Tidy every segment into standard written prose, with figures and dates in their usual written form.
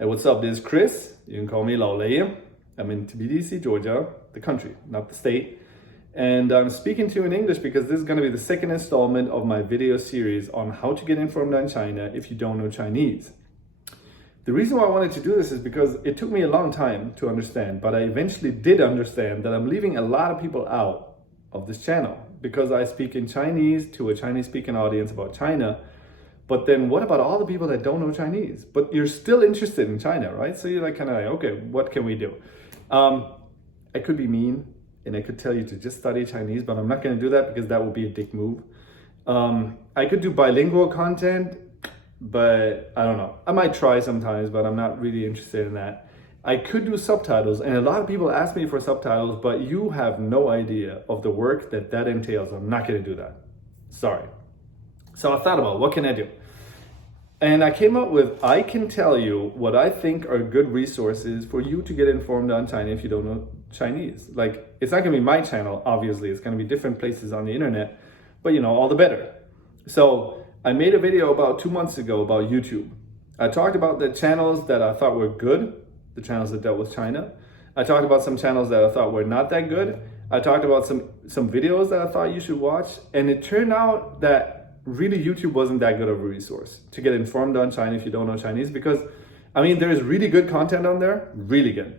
Hey, what's up? This is Chris. You can call me Lao Lei. I'm in Tbilisi, Georgia, the country, not the state. And I'm speaking to you in English because this is going to be the second installment of my video series on how to get informed on China if you don't know Chinese. The reason why I wanted to do this is because it took me a long time to understand, but I eventually did understand that I'm leaving a lot of people out of this channel because I speak in Chinese to a Chinese-speaking audience about China. But then what about all the people that don't know Chinese? But you're still interested in China, right? So you're like, okay, what can we do? I could be mean and I could tell you to just study Chinese, but I'm not going to do that because that would be a dick move. I could do bilingual content, but I don't know. I might try sometimes, but I'm not really interested in that. I could do subtitles, and a lot of people ask me for subtitles, but you have no idea of the work that entails. I'm not going to do that. Sorry. So I thought about what can I do? And I came up with, I can tell you what I think are good resources for you to get informed on China if you don't know Chinese. Like, it's not gonna be my channel, obviously. It's gonna be different places on the internet, but all the better. So I made a video about 2 months ago about YouTube. I talked about the channels that I thought were good, the channels that dealt with China. I talked about some channels that I thought were not that good. I talked about some videos that I thought you should watch. And it turned out that really YouTube wasn't that good of a resource to get informed on China if you don't know Chinese, because there's really good content on there, really good,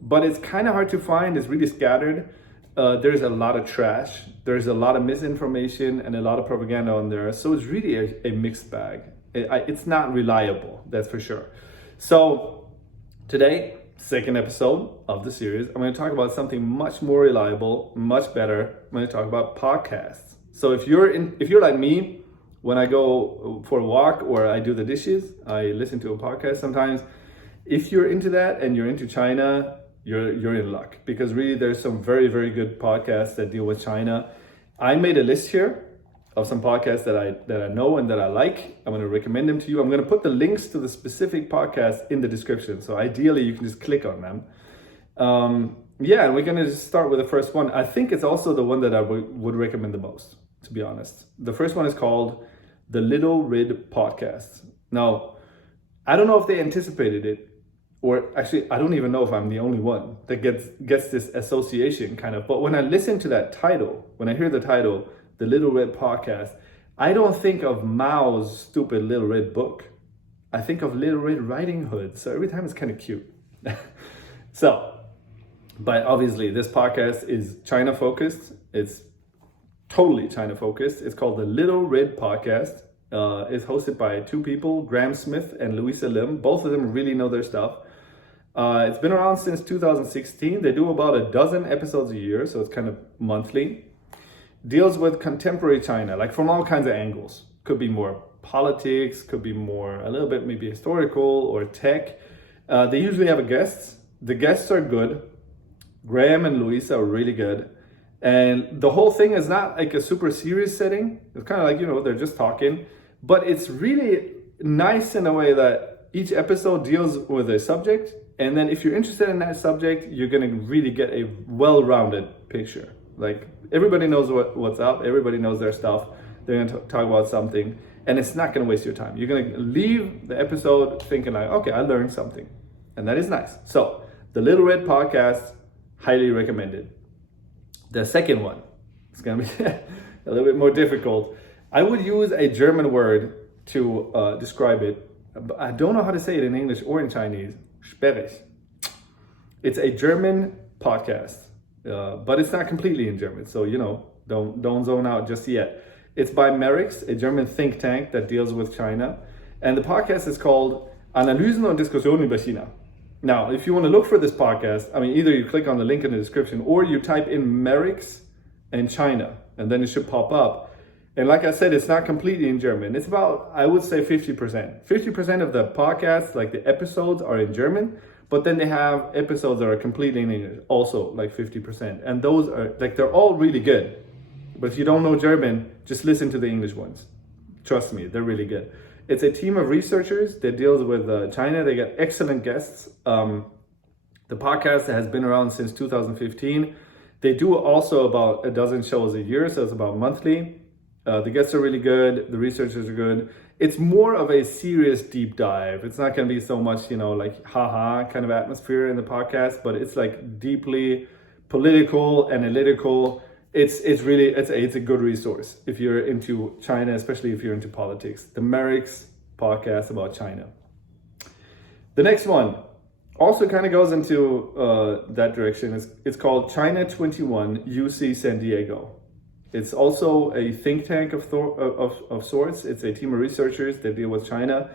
but it's kind of hard to find. It's really scattered. There's a lot of trash, there's a lot of misinformation and a lot of propaganda on there, so it's really a mixed bag. It's not reliable, that's for sure. So today, second episode of the series, I'm going to talk about something much more reliable, much better. I'm going to talk about podcasts. So if you're like me, when I go for a walk or I do the dishes, I listen to a podcast sometimes. If you're into that and you're into China, you're in luck, because really there's some very, very good podcasts that deal with China. I made a list here of some podcasts that I know and that I like. I'm going to recommend them to you. I'm going to put the links to the specific podcasts in the description. So ideally you can just click on them. And we're going to just start with the first one. I think it's also the one that I would recommend the most, to be honest. The first one is called The Little Red Podcast. Now, I don't know if they anticipated it, or actually, I don't even know if I'm the only one that gets this association kind of. But when I listen to that title, when I hear the title, The Little Red Podcast, I don't think of Mao's stupid Little Red Book. I think of Little Red Riding Hood. So every time it's kind of cute. But obviously this podcast is China focused. It's totally China focused. It's called The Little Red Podcast. It's hosted by two people, Graham Smith and Louisa Lim. Both of them really know their stuff. It's been around since 2016. They do about a dozen episodes a year, so it's kind of monthly. Deals with contemporary China, like from all kinds of angles. Could be more politics, could be more, a little bit maybe historical or tech. They usually have a guest. The guests are good. Graham and Louisa are really good. And the whole thing is not like a super serious setting. It's kind of like, they're just talking. But it's really nice in a way that each episode deals with a subject. And then if you're interested in that subject, you're going to really get a well-rounded picture. Like, everybody knows what's up. Everybody knows their stuff. They're going to talk about something. And it's not going to waste your time. You're going to leave the episode thinking like, okay, I learned something. And that is nice. So, The Little Red Podcast, highly recommended. The second one, it's going to be a little bit more difficult. I would use a German word to describe it. I don't know how to say it in English or in Chinese. Sperrig. It's a German podcast, but it's not completely in German. So, don't zone out just yet. It's by Merix, a German think tank that deals with China. And the podcast is called Analysen und Diskussionen über China. Now, if you want to look for this podcast, either you click on the link in the description or you type in Merix and China, and then it should pop up. And like I said, it's not completely in German. It's about, I would say 50%. 50% of the podcasts, like the episodes, are in German, but then they have episodes that are completely in English, also like 50%. And those are, they're all really good. But if you don't know German, just listen to the English ones. Trust me, they're really good. It's a team of researchers that deals with China. They get excellent guests. The podcast has been around since 2015. They do also about a dozen shows a year, so it's about monthly. The guests are really good. The researchers are good. it's more of a serious deep dive. It's not going to be so much, like haha kind of atmosphere in the podcast, but it's like deeply political, analytical. It's a good resource if you're into China, especially if you're into politics. The Merrick's podcast about China. The next one also kind of goes into that direction. It's called China 21 UC San Diego. It's also a think tank of sorts. It's a team of researchers that deal with China.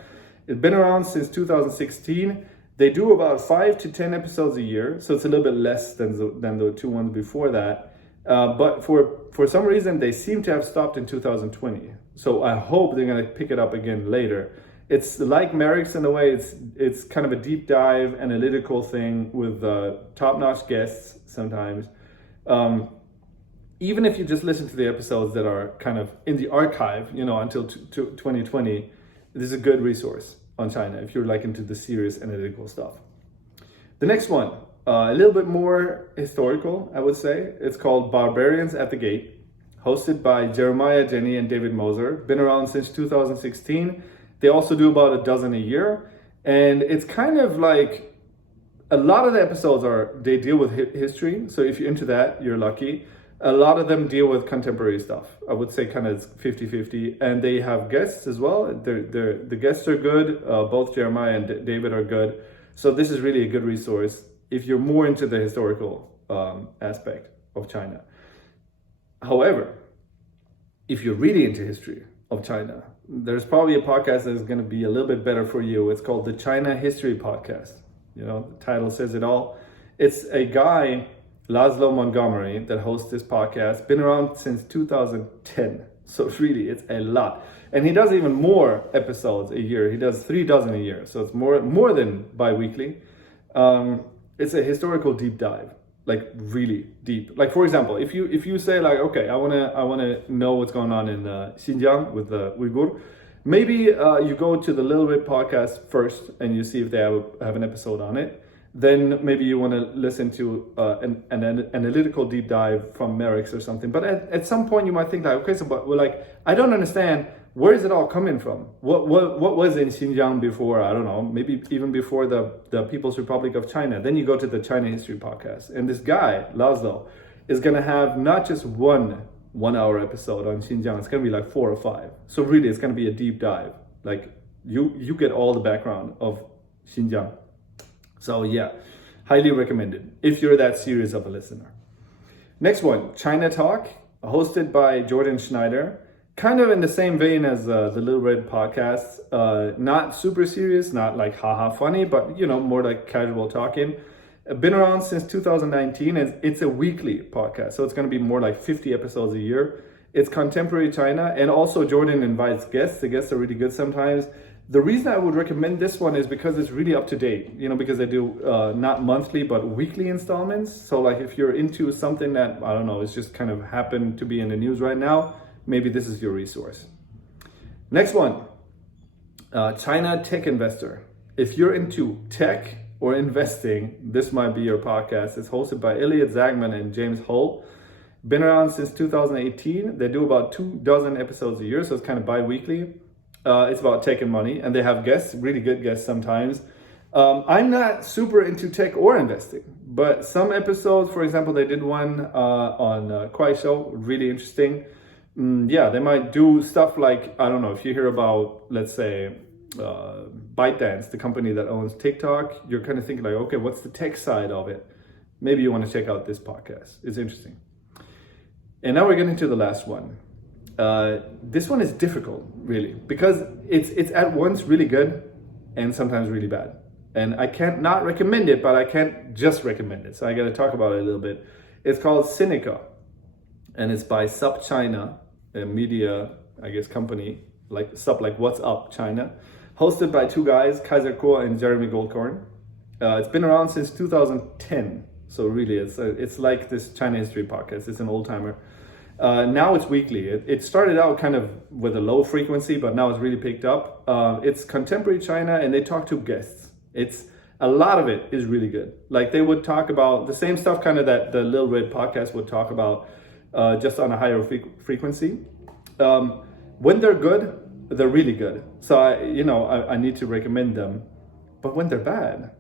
It's been around since 2016. They do about 5 to 10 episodes a year, so it's a little bit less than the two ones before that. But for some reason, they seem to have stopped in 2020. So I hope they're going to pick it up again later. It's like Merrick's in a way. It's kind of a deep dive, analytical thing with top-notch guests sometimes. Even if you just listen to the episodes that are kind of in the archive, until 2020, this is a good resource on China if you're like into the serious analytical stuff. The next one, a little bit more historical, I would say. It's called Barbarians at the Gate, hosted by Jeremiah Jenny and David Moser. Been around since 2016. They also do about a dozen a year. And it's kind of like, a lot of the episodes they deal with history. So if you're into that, you're lucky. A lot of them deal with contemporary stuff. I would say kind of 50-50. And they have guests as well. The guests are good. Both Jeremiah and David are good. So this is really a good resource if you're more into the historical aspect of China. However, if you're really into history of China, there's probably a podcast that is going to be a little bit better for you. It's called the China History Podcast. The title says it all. It's a guy, Laszlo Montgomery, that hosts this podcast. Been around since 2010. So really, it's a lot. And he does even more episodes a year. He does 36 a year. So it's more than bi-weekly. It's a historical deep dive, like really deep. Like for example, if you say like, okay, I wanna know what's going on in Xinjiang with the Uyghur, maybe you go to the Little Bit podcast first and you see if they have an episode on it. Then maybe you want to listen to an analytical deep dive from Merrick's or something. But at some point you might think like, okay, so but we're like, I don't understand, where is it all coming from? What was in Xinjiang before? I don't know, maybe even before the People's Republic of China. Then you go to the China History Podcast, and this guy Laszlo is gonna have not just one 1 hour episode on Xinjiang. It's gonna be like 4 or 5. So really, it's gonna be a deep dive. Like you get all the background of Xinjiang. So yeah, highly recommended if you're that serious of a listener. Next one, China Talk, hosted by Jordan Schneider. Kind of in the same vein as the Little Red podcast. Not super serious, not like haha funny, but more like casual talking. Been around since 2019, and it's a weekly podcast. So it's going to be more like 50 episodes a year. It's contemporary China, and also Jordan invites guests. The guests are really good sometimes. The reason I would recommend this one is because it's really up to date, because they do not monthly, but weekly installments. So like if you're into something that, I don't know, it's just kind of happened to be in the news right now, maybe this is your resource. Next one, China Tech Investor. If you're into tech or investing, this might be your podcast. It's hosted by Elliot Zagman and James Hull. Been around since 2018. They do about 24 episodes a year, so it's kind of bi-weekly. It's about tech and money, and they have guests, really good guests sometimes. I'm not super into tech or investing, but some episodes, for example, they did one on Kuaishou, really interesting. They might do stuff like, I don't know, if you hear about, let's say, ByteDance, the company that owns TikTok, you're kind of thinking like, okay, what's the tech side of it? Maybe you want to check out this podcast. It's interesting. And now we're getting to the last one. This one is difficult, really, because it's at once really good and sometimes really bad. And I can't not recommend it, but I can't just recommend it. So I got to talk about it a little bit. It's called Sinica, and it's by Sub China, a media, I guess, company, like What's Up China, hosted by two guys, Kaiser Kuo and Jeremy Goldkorn. It's been around since 2010. So really, it's like this China History podcast. It's an old timer. Now it's weekly. It started out kind of with a low frequency, but now it's really picked up. It's contemporary China, and they talk to guests. A lot of it is really good. Like they would talk about the same stuff kind of that the Little Red podcast would talk about, just on a higher frequency. When they're good, they're really good. So I need to recommend them. But when they're bad,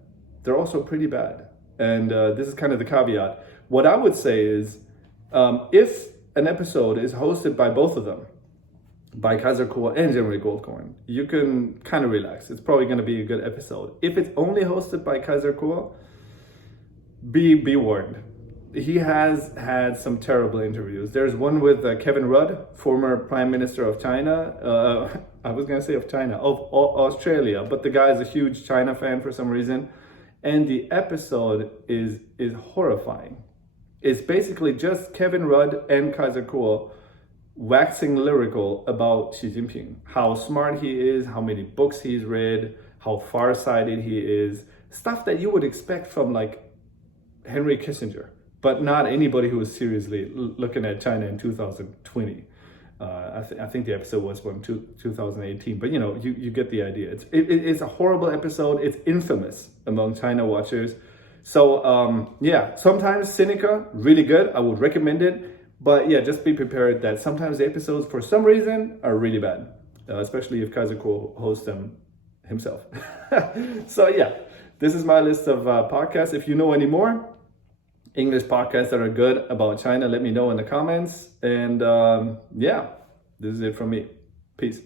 they're also pretty bad. And this is kind of the caveat. What I would say is, if an episode is hosted by both of them, by Kaiser Kuo and General Goldkorn, you can kind of relax. It's probably going to be a good episode. If it's only hosted by Kaiser Kuo, be warned. He has had some terrible interviews. There's one with Kevin Rudd, former Prime Minister of China. I was going to say of China, of Australia, but the guy is a huge China fan for some reason. And the episode is horrifying. It's basically just Kevin Rudd and Kaiser Kuo waxing lyrical about Xi Jinping, how smart he is, how many books he's read, how farsighted he is, stuff that you would expect from like Henry Kissinger, but not anybody who was seriously looking at China in 2020. I think the episode was from 2018, but you get the idea. It's a horrible episode. It's infamous among China watchers. So sometimes Sinica, really good. I would recommend it. But yeah, just be prepared that sometimes the episodes, for some reason, are really bad, especially if Kaiser Kuo hosts them himself. So yeah, this is my list of podcasts. If you know any more English podcasts that are good about China, let me know in the comments. And this is it from me. Peace.